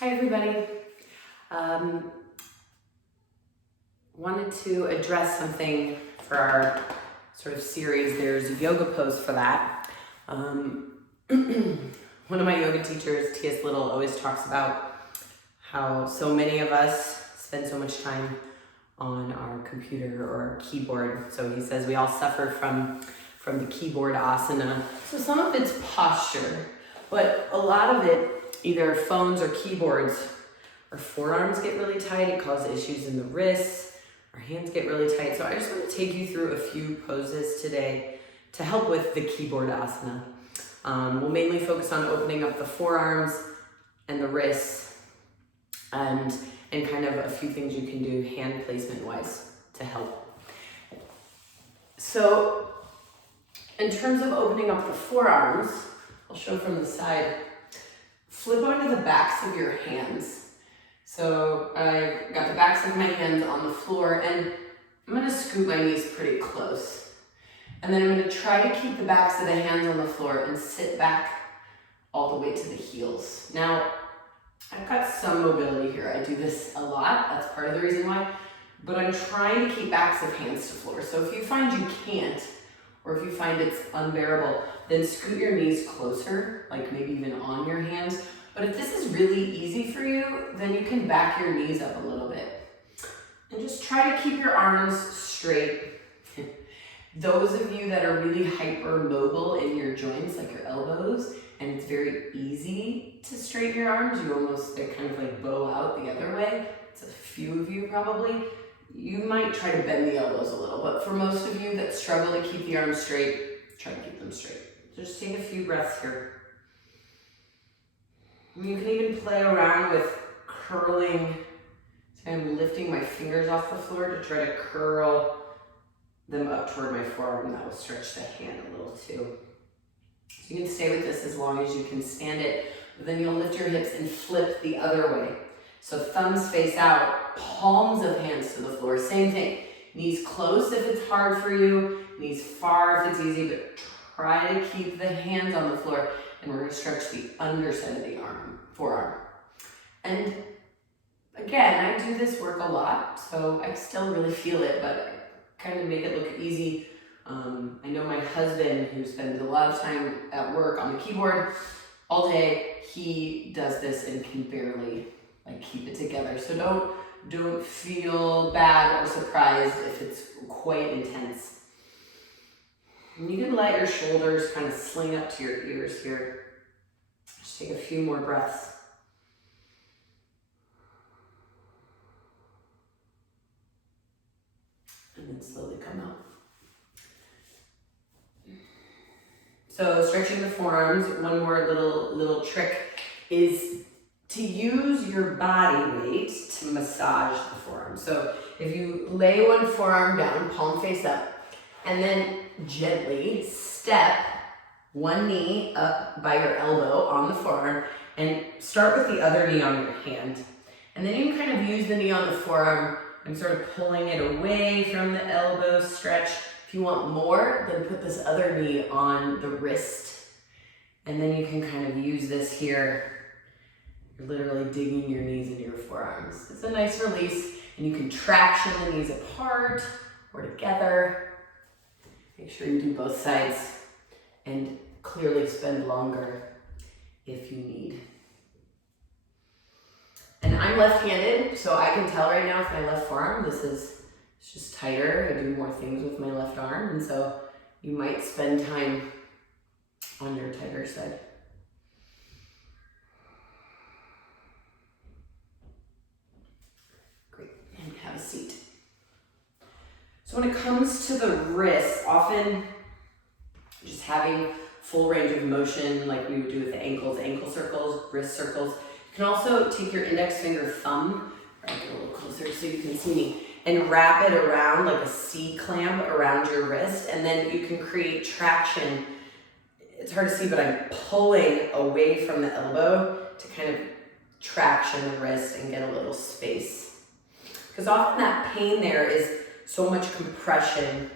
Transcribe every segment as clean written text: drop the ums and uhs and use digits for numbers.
Hi everybody. Wanted to address something for our sort of series. There's a yoga pose for that. One of my yoga teachers, T.S. Little, always talks about how so many of us spend so much time on our computer or our keyboard. So he says we all suffer from the Keyboard-Asana. So some of it's posture, but a lot of it, either phones or keyboards, our forearms get really tight. It causes issues in the wrists. Our hands get really tight. So I just want to take you through a few poses today to help with the Keyboard-Asana. We'll mainly focus on opening up the forearms and the wrists and kind of a few things you can do hand placement wise to help. So in terms of opening up the forearms, I'll show from the side. Flip onto the backs of your hands. So I've got the backs of my hands on the floor and I'm gonna scoot my knees pretty close. And then I'm gonna try to keep the backs of the hands on the floor and sit back all the way to the heels. Now, I've got some mobility here. I do this a lot, that's part of the reason why, but I'm trying to keep backs of hands to floor. So if you find you can't, or if you find it's unbearable, then scoot your knees closer, like maybe even on your hands. But if this is really easy for you, then you can back your knees up a little bit. And just try to keep your arms straight. Those of you that are really hypermobile in your joints, like your elbows, and it's very easy to straighten your arms, they kind of like bow out the other way. It's a few of you probably. You might try to bend the elbows a little, but for most of you that struggle to keep the arms straight, try to keep them straight. Just take a few breaths here. You can even play around with curling. So I'm lifting my fingers off the floor to try to curl them up toward my forearm. That will stretch the hand a little too. So you can stay with this as long as you can stand it, but then you'll lift your hips and flip the other way. So thumbs face out, palms of hands to the floor. Same thing. Knees close if it's hard for you, knees far if it's easy, but try to keep the hands on the floor. And we're going to stretch the underside of the forearm. And again, I do this work a lot, so I still really feel it, but I kind of make it look easy. I know my husband, who spends a lot of time at work on the keyboard all day, he does this and can barely keep it together. So don't feel bad or surprised if it's quite intense. And you can let your shoulders kind of sling up to your ears here. Just take a few more breaths. And then slowly come out. So stretching the forearms, one more little trick is to use your body weight to massage the forearm. So if you lay one forearm down, palm face up, and then gently step one knee up by your elbow on the forearm and start with the other knee on your hand. And then you can kind of use the knee on the forearm and sort of pulling it away from the elbow stretch. If you want more, then put this other knee on the wrist. And then you can kind of use this here. You're literally digging your knees into your forearms. It's a nice release, and you can traction the knees apart or together. Make sure you do both sides and clearly spend longer if you need. And I'm left-handed, so I can tell right now with my left forearm, it's just tighter. I do more things with my left arm, and so you might spend time on your tighter side. Great, and have a seat. So when it comes to the wrists, often just having full range of motion like we would do with the ankles, ankle circles, wrist circles. You can also take your index finger thumb, get a little closer so you can see me, and wrap it around like a C-clamp around your wrist, and then you can create traction. It's hard to see, but I'm pulling away from the elbow to kind of traction the wrist and get a little space. Because often that pain there is so much compression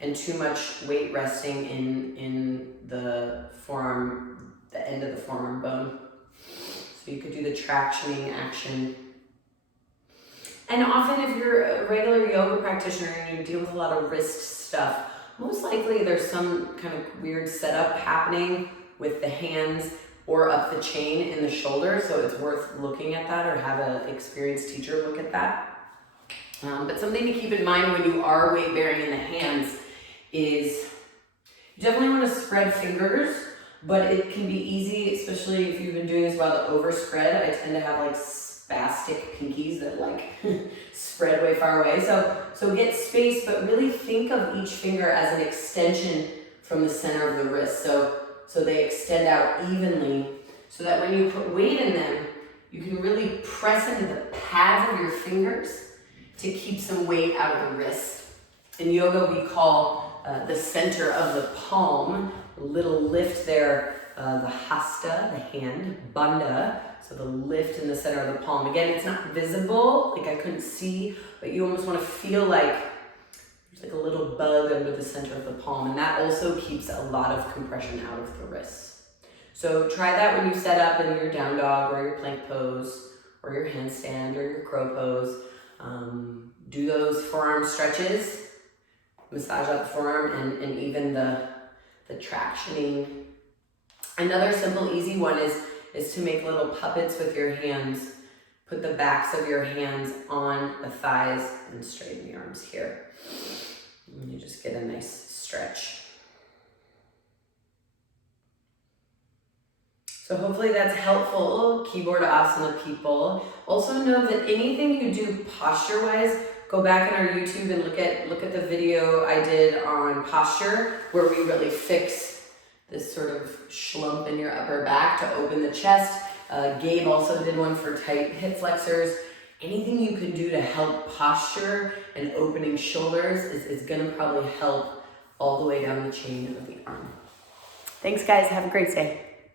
and too much weight resting in the forearm, the end of the forearm bone. So you could do the tractioning action. And often if you're a regular yoga practitioner and you deal with a lot of wrist stuff, most likely there's some kind of weird setup happening with the hands or up the chain in the shoulder, so it's worth looking at that or have an experienced teacher look at that. But something to keep in mind when you are weight bearing in the hands is you definitely want to spread fingers, but it can be easy, especially if you've been doing this while to overspread. I tend to have like spastic pinkies that like spread way far away. So get space, but really think of each finger as an extension from the center of the wrist. So they extend out evenly so that when you put weight in them, you can really press into the pads of your fingers to keep some weight out of the wrist. In yoga, we call the center of the palm, a little lift there, the hasta, the hand, bandha, so the lift in the center of the palm. Again, it's not visible, like I couldn't see, but you almost want to feel like there's like a little bug under the center of the palm, and that also keeps a lot of compression out of the wrists. So try that when you set up in your down dog or your plank pose or your handstand or your crow pose. Do those forearm stretches, massage out the forearm and even the tractioning. Another simple, easy one is to make little puppets with your hands. Put the backs of your hands on the thighs and straighten the arms here. And you just get a nice stretch. So hopefully that's helpful, Keyboard-Asana people. Also know that anything you do posture-wise, go back in our YouTube and look at the video I did on posture, where we really fix this sort of slump in your upper back to open the chest. Gabe also did one for tight hip flexors. Anything you can do to help posture and opening shoulders is gonna probably help all the way down the chain of the arm. Thanks guys, have a great day.